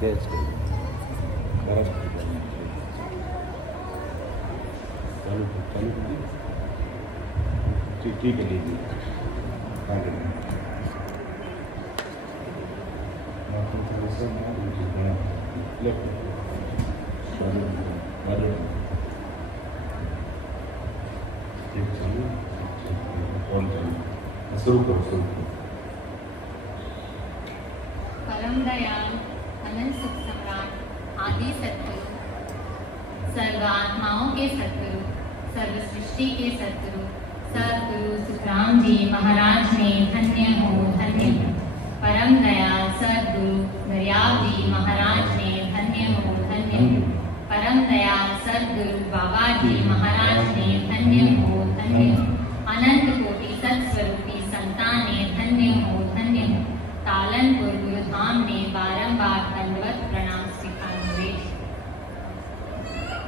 Gas चालू चालू ठीक है लीजिए शुरू करो परम दयाल अनंत सुख सम्राट आदि सतगुरु सर्व आत्माओं के सतगुरु सर्व सृष्टि के सतगुरु सतगुरु सुखराम जी महाराज ने धन्य हो परम दयाल सतगुरु दरियाव जी महाराज ने धन्य हो परम दयाल सतगुरु बाबा जी महाराज ने धन्य हो अनंत कोटि सत्स्वरूपी संतान ने धन्य हो तालनपुर गुरुधाम ने बारंबार दंडवत प्रणाम स्वीकार हुए।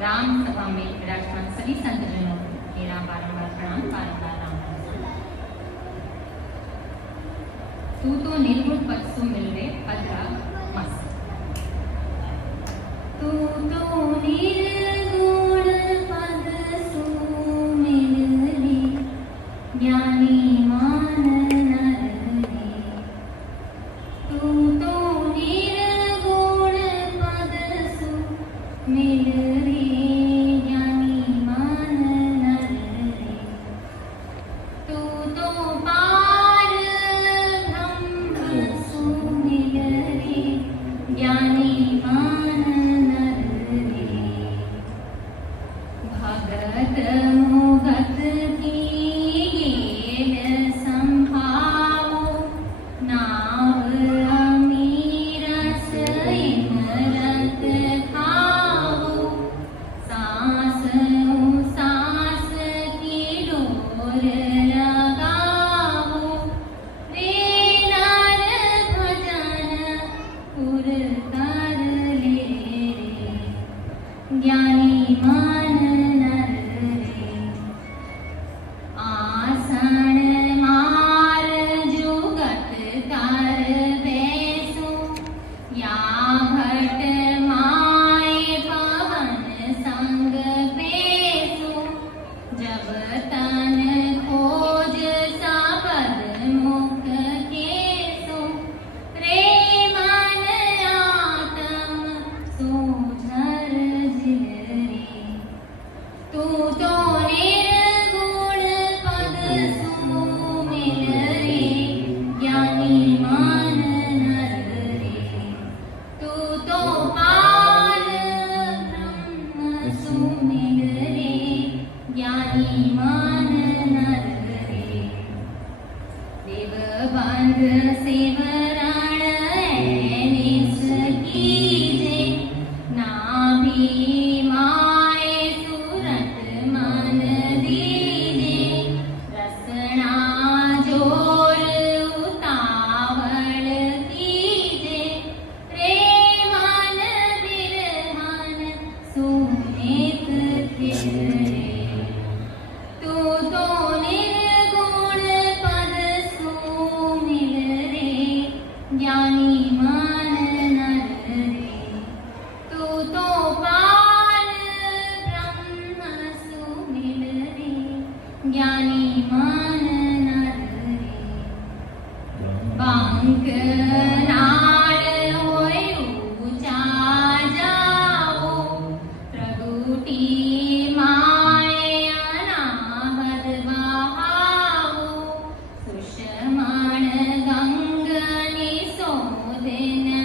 राम सभा में विराजमान सभी संतजनों को मेरा बारंबार प्रणाम बारंबार राम। तू तो निर्गुण पद सु मिल रे पदरा मस्त तू तो निर्गुण पद सु मिल रे ज्ञानी मान तू तो निर्गुण पद सु मिल रे ज्ञानी मान नर रे तू तो पार ब्रह्म सु मिल रे ज्ञानी मान नर रे भगत मुगत की गेल संभावो नाव ज्ञानी मान नर रे आसन मार जुगत कर बैसो या भट माए पवन संग पेसो जब तन खोज सबद मुख केसो रे मन आत्म सोझर तू तो निर्गुण पद सु मिल रे ज्ञानी मान नर रे तू तो पार ब्रह्म सु मिल रे ज्ञानी मान नर रे देव बंध सेवरण निस कीजे नाभि तू तो निर्गुण पद सु मिल रे ज्ञानी मान नर रे तू तो पार ब्रह्म सु मिल रे ज्ञानी मान नर रे बांक नाड़ होय ऊंचा जाओ प्रगुटी दिन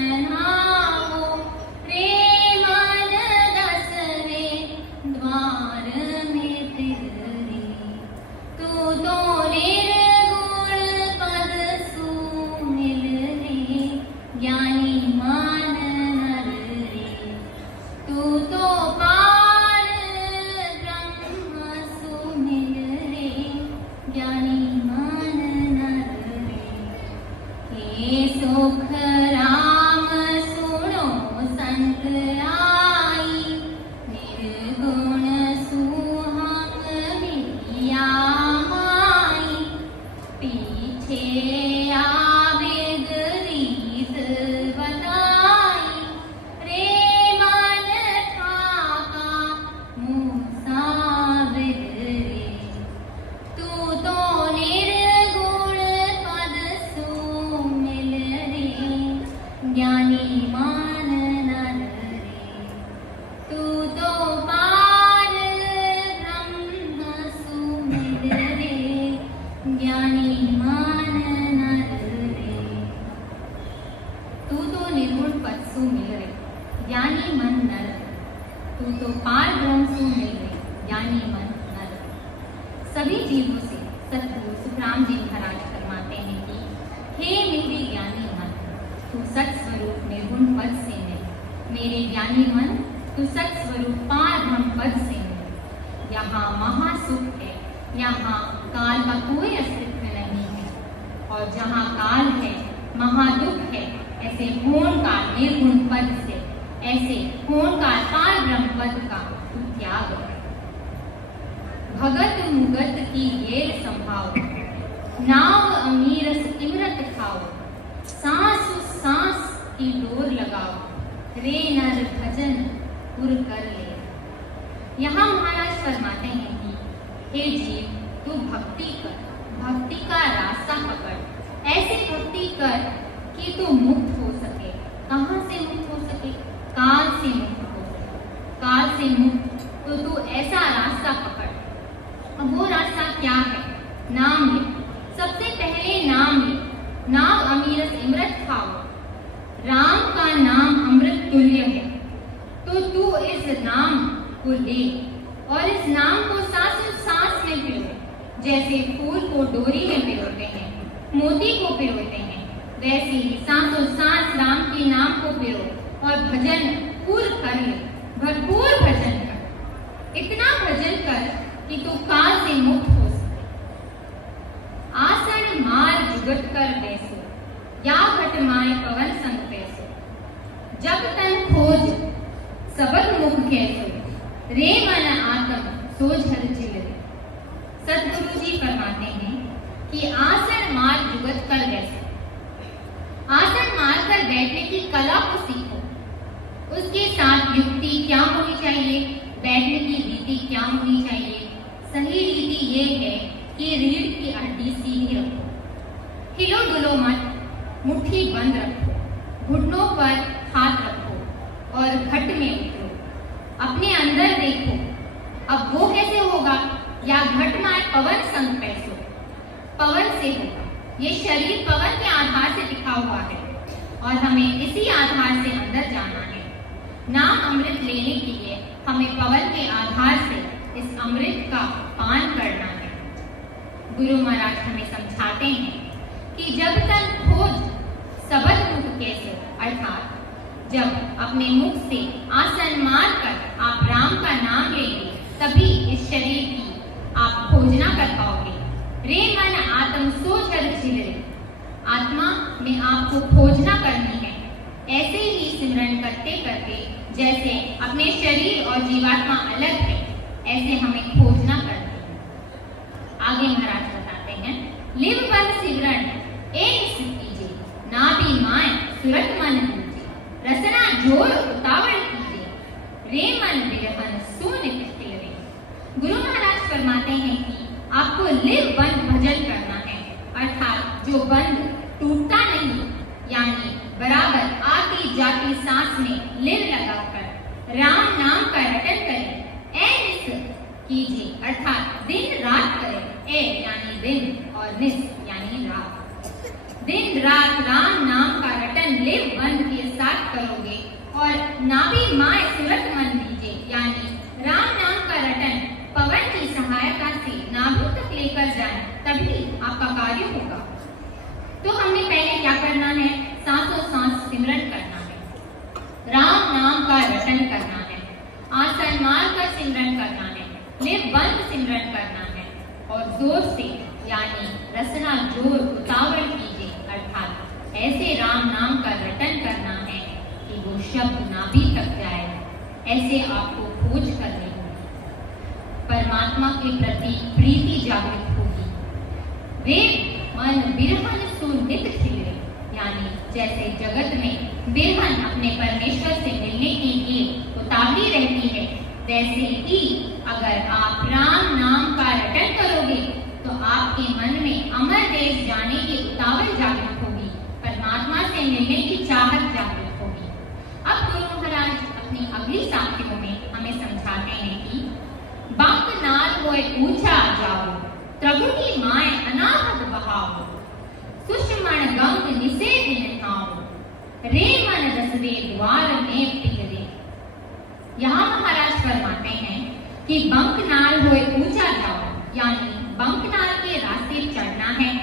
ज्ञानी मान नर रे। तू तो पार ब्रह्म सुमिर रे, ज्ञानी मान नर रे। तू तो निर्गुण पद सुमिर रे, ज्ञानी मन नर। तू तो पार ब्रह्म सुमिर रे, ज्ञानी मन नर। सभी जीवों से सतगुरु सुखराम जी महाराज फरमाते हैं कि हे मेरे ज्ञानी मन, तू सत स्वरूप निर्गुण पद से मिल। मेरे ज्ञानी मन, तू सत स्वरूप पार ब्रह्म पद से मिल। यहाँ महासुख है, यहाँ काल का कोई अस्तित्व नहीं है। और जहाँ काल है, महादुख है। ऐसे पूर्ण काल निर्गुण पद से, ऐसे पूर्ण काल पार ब्रह्म पद का तू त्याग है। भगत मुगत की येल संभाव, नाव अमीरस इमरत खाओ। सांस सांस की डोर लगाओ, रे नर भजन पुर कर ले। यहाँ महाराज फरमाते हैं कि हे जीव, तू भक्ति कर, भक्ति का रास्ता पकड़। ऐसी भक्ति कर कि तू मुक्त हो सके। कहाँ से मुक्त हो सके? काल से मुक्त हो सके। काल से मुक्त तो तू ऐसा रास्ता पकड़। अब वो रास्ता क्या है? नाम ले। सबसे पहले नाम ले। नाम अमीरस इमरत खाओ। राम का नाम अमृत तुल्य है, तो तू इस नाम को ले और इस नाम को सांसों सांस में पिरो। जैसे फूल को डोरी में पिरोते हैं, मोती को पिरोते हैं, वैसे ही सांसों सांस राम के नाम को पिरो और भजन पूर्ण कर ले। भरपूर भजन कर। इतना भजन कर कि तू काल से मुक्त हो सके। आसन मार जुगत कर बैसो, या घटमाए पवन संग पैसो। जब तन खोज सबक मुख कैसो, रे मन आत्म सोझ हर चिल रे। सतगुरु जी फरमाते हैं कि आसन मार जुगत कर बैसो। आसन मार कर बैठने की कला को सीखो। उसके साथ युक्ति क्या होनी चाहिए, बैठने की रीति क्या होनी चाहिए। सही रीति ये है कि रीढ़ की हड्डी सीधी रखो, हिलो डुलो मत, मुट्ठी बंद रखो, घुटनों पर हाथ रखो और घट में उतरो। अपने अंदर देखो। अब वो कैसे होगा? या घट माए पवन संग पैसो। पवन से होगा। ये शरीर पवन के आधार से टिका हुआ है और हमें इसी आधार से अंदर जाना है। नाम अमृत लेने के लिए हमें पवन के आधार से इस अमृत का पान करना है। गुरु महाराज हमें समझाते हैं कि जब तक खोज सबद मुख कैसे, अर्थात जब अपने मुख से आसन मार कर आप राम का नाम लेंगे, तभी इस शरीर की आप खोजना कर पाओगे। रे मन आत्म सोचर छिले। आत्मा में आपको खोजना करनी है। ऐसे ही सिमरन करते करते जैसे अपने शरीर और जीवात्मा अलग है, ऐसे हमें खोजना करनी है। आगे महाराज बताते हैं, लिव बन सिमरन एक कीजिए, ना भी माए सुरत मन कीजिए। रसना जोर उतावल कीजिए, रे मन बिरहन सुनित रे। गुरु महाराज फरमाते हैं कि आपको लिव बंद भजन करना है, अर्थात जो बंद टूटता नहीं, यानी बराबर आती जाती सांस में लिव लगाकर राम नाम का रटन करें। कीजिए, अर्थात दिन रात करें। ए यानी दिन और निस यानी रात। दिन रात राम नाम का रटन लिव बंद के साथ करोगे और नाभि माए सुरत मन दीजिए, यानी राम नाम का रटन पवन की सहायता से नाभि तक लेकर जाए, तभी आपका कार्य होगा। तो हमने पहले क्या करना है? सांसों सांस सिमरन करना है, राम नाम का रटन करना है, आसन मार कर सिमरन करना है, लिव बंद सिमरन करना है और जोर से यानी रसना जोर उतावल कीजिए, अर्थात ऐसे राम नाम का रटन करना है कि वो शब्द नाभि तक जाए। ऐसे आपको खोज करनी होगी, परमात्मा के प्रति प्रीति जागृत होगी। वे मन बिरहन सुनित खिले, यानी जैसे जगत में बिरहन अपने परमेश्वर से मिलने के लिए उतावली रहती है, वैसे ही अगर आप राम नाम का रटन करोगे तो आपके मन में अमर देश जाने की उतावल जागृत होगी। परमात्मा परमात्मा से मिलने की चाहत जागृत होगी। अब गुरु महाराज अपनी अगली साखियों में हमें समझाते हैं कि बंक नाल होए ऊंचा जाओ, त्रिगुटी माय अनाहत बहाओ, सुषमण गंग निसे दिन खाओ, रे मन दसवे द्वार में पिघले। यहाँ महाराज फरमाते हैं कि बंक नाल होए ऊंचा जाओ, यानी बंकनाल के रास्ते चढ़ना है।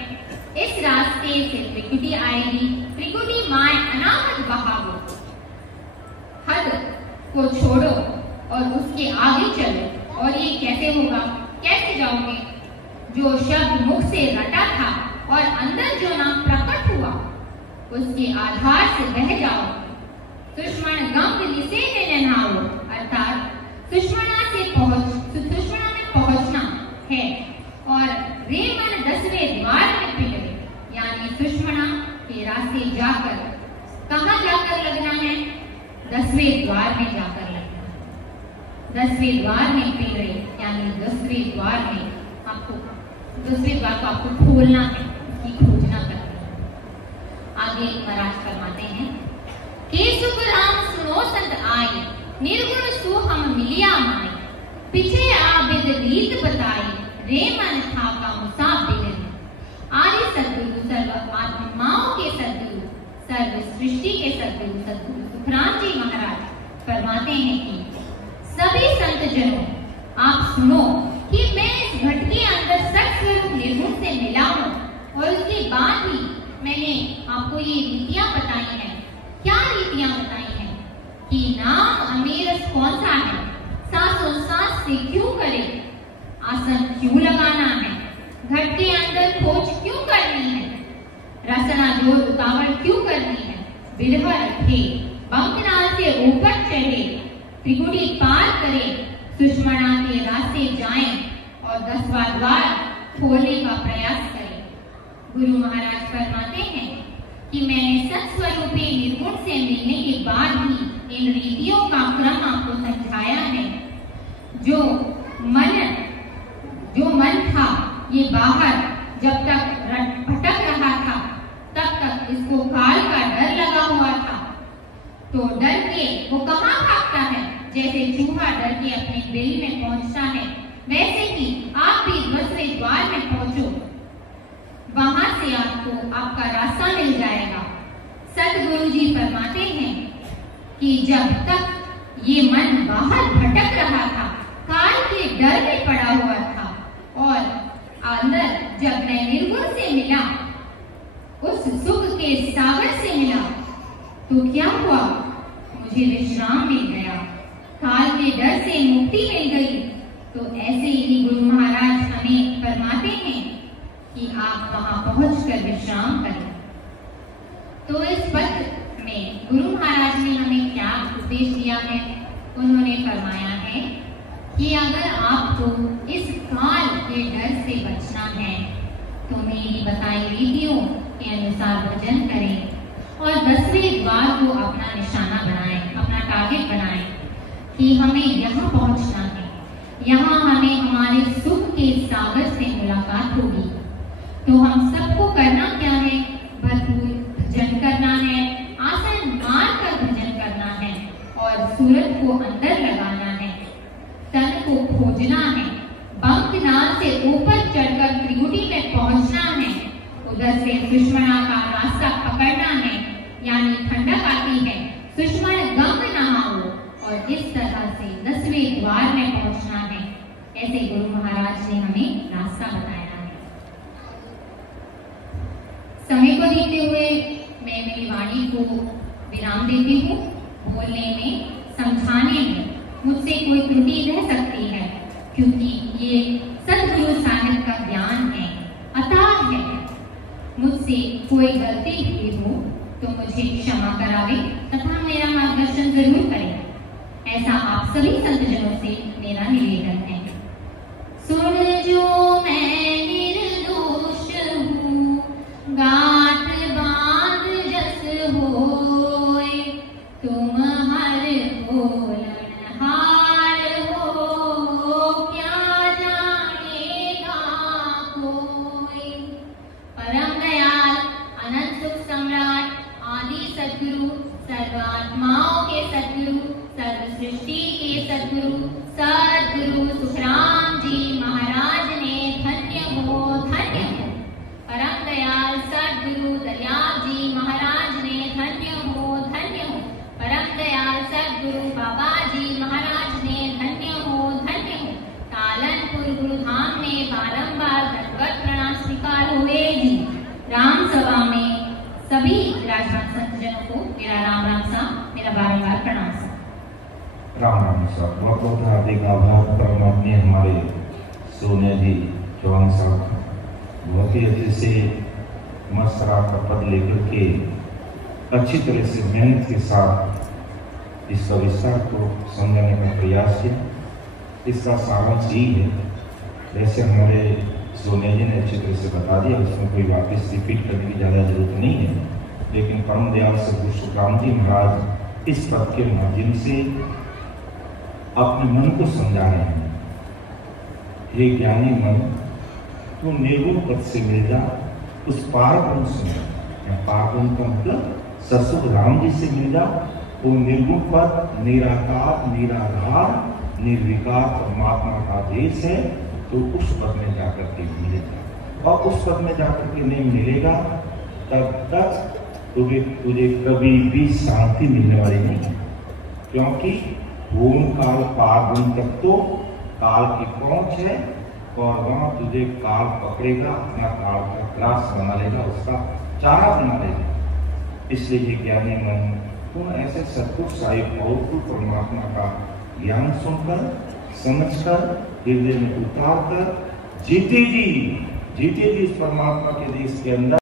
इस रास्ते से त्रिकुटी आएगी, त्रिकुटी माय अनाहत बहाओ, हद को छोड़ो और उसके आगे चलो। और ये कैसे होगा, कैसे जाओगे? जो शब्द मुख से रटा था और अंदर जो नाम प्रकट हुआ उसके आधार से बह जाओ। सुषमण गंग निसे नहाओ, अर्थात सुषमणा में पहुंचना है। और रे मन 10वें द्वार में पिघले, यानी सुषमणा के रास्ते जाकर कहाँ जाकर लगना है? 10वें द्वार में जाकर लगना है। 10वें द्वार में पिघले, यानी 10वें द्वार में आपको 10वें द्वार को आपको खोलना है, उसकी खोजना करनी है। आगे महाराज फरमाते हैं के सुख राम सुनो संत आई, निर्गुण सु हम मिलिया माई, पीछे आबिद रीत बताई, रे मन था का मुसाफिर। आदि सद्गुरु सर्व आत्माओं के सद्गुरु, सर्व सृष्टि के सद्गुरु सद्गुरु सुखराम जी महाराज फरमाते हैं कि सभी संत जनों आप सुनो कि मैं इस घट के अंदर सत स्वरूप निर्गुण से मिला हूँ। और उसके बाद ही मैंने आपको ये रीतियां बताई हैं। क्या रीतियां बताई हैं? कि नाम अमीर कौन सा है, सांस से क्यों करे, आसन क्यों लगाना है, घट के अंदर खोज क्यों करनी है, रसना जोर उतावल क्यों करनी है, बिरह रखे, बंकनाल से ऊपर चढ़े, त्रिकुटी पार करे, सुषमणा के रास्ते जाएं और 10वां द्वार खोलने का प्रयास करें। गुरु महाराज फरमाते हैं कि मैंने सत्स्वरूपी निर्गुण से मिलने के बाद ही इन रीतियों का क्रम आपको समझाया है। जो मन था ये बाहर जब तक भटक रहा था तब तक इसको काल का डर लगा हुआ था। तो डर के वो कहाँ भागता है? जैसे चूहा डर के अपने बिल में पहुंचता है, वैसे ही आप भी 10वें द्वार में पहुंचो, वहां से आपको आपका रास्ता मिल जाएगा। सतगुरु जी फरमाते हैं कि जब तक ये मन बाहर भटक रहा था, काल के डर में पड़ा हुआ था, और अंदर जब मैं निर्गुण से मिला, उस सुख के सागर से मिला, तो क्या हुआ? मुझे विश्राम मिल गया, काल के डर से मुक्ति मिल गई। तो ऐसे ही गुरु महाराज हमें फरमाते हैं कि आप वहां पहुंचकर विश्राम करें। तो इस पत्र में गुरु महाराज ने हमें क्या उपदेश दिया है? उन्होंने फरमाया है कि अगर आपको इस काल के डर से बचना है तो मेरी बताई रीतियों के अनुसार भजन करें और 10वें द्वार को अपना निशाना बनाएं, अपना टारगेट बनाएं कि हमें यहाँ पहुँचना है। यहाँ हमें हमारे सुख के सागर से मुलाकात होगी। तो हम सबको करना क्या है? भरपूर भजन करना है, आसन मार कर भजन करना है और सूरत को अंदर लगाना है, तन को खोजना है, बंकनाल से ऊपर चढ़कर त्रिकुटी में पहुंचना है, उधर से सुषमणा का रास्ता पकड़ना है, यानी ठंडक आती है, सुषमण गंग नहाओ और इस तरह से 10वें द्वार में पहुंचना है। ऐसे गुरु महाराज ने हमें रास्ता बताया है। समय को देखते हुए मैं मेरी वाणी को विराम देती हूँ। बोलने में, समझाने में मुझसे कोई त्रुटि रह सकती है, क्योंकि ये सतगुरु साहिब का ज्ञान है, अथाह है। मुझसे कोई गलती हुई हो तो मुझे क्षमा करावे तथा मेरा मार्गदर्शन जरूर करें, ऐसा आप सभी संतजनों से मेरा निवेदन है। सुन जो मैं निर्दोष हूँ, गांठ बांध जस होए, तुम हर बोलनहार हो, क्या जानेगा कोई। परम दयाल अनंत सुख सम्राट सद्गुरु, सर्वात्माओं के सद्गुरु, सर्व सृष्टि के सद्गुरु, सद्गुरु सुखराम जी महाराज ने धन्य हो, धन्य हो। परम दयाल सद्गुरु दयाल जी महाराज ने धन्य हो, धन्य हो। परम दयाल सद्गुरु बाबा जी महाराज ने धन्य हो, धन्य हो। कालनपुर गुरुधाम में बारंबार दंडवत प्रणाम स्वीकार हुए जी। राम सभा में सभी विराजमान संतजनों को मेरा राम राम सा, मेरा बारंबार प्रणाम सा। राम राम सा। बहुत बहुत हार्दिक आभार परमात्मा हमारे सोनिया जी चौहान साहब बहुत ही अच्छे से मसरा का पद लेकर के अच्छी तरह से मेहनत के साथ इस विस्तार को समझाने का प्रयास किया। इसका सारांश यही है, वैसे हमारे सोनिया जी ने अच्छी तरह से बता दिया, उसमें कोई वापस रिपीट करने की ज़्यादा जरूरत नहीं है। लेकिन परम दयाल सद्गुरु सुखराम जी महाराज इस पद के माध्यम से अपने मन को समझा रहे हैं। हे ज्ञानी मन, तू निर्गुण पद से मिल जा, उस पार गुण से मिल जा। पार गुण का मतलब ससुर राम जी से मिल जा। वो निर्गुण पद निराकार, निराधार, निर्विकार परमात्मा का देश है। तो उस पद में जाकर के मिलेगा, और उस पद में जाकर के नहीं मिलेगा तब तक तुझे कभी भी शांति मिलने वाली नहीं है। क्योंकि पूर्ण काल पार गुण तक तो काल की पहुंच है, और वहां तुझे काल पकड़ेगा, अपना काल का ग्रास बना लेगा, उसका चारा बना लेगा। इसलिए ये ज्ञानी मन तुम ऐसे सत्पुरुष साहिब और परमात्मा का ज्ञान सुनकर, समझकर, हृदय में उतार कर जीते जी इस परमात्मा के देश के अंदर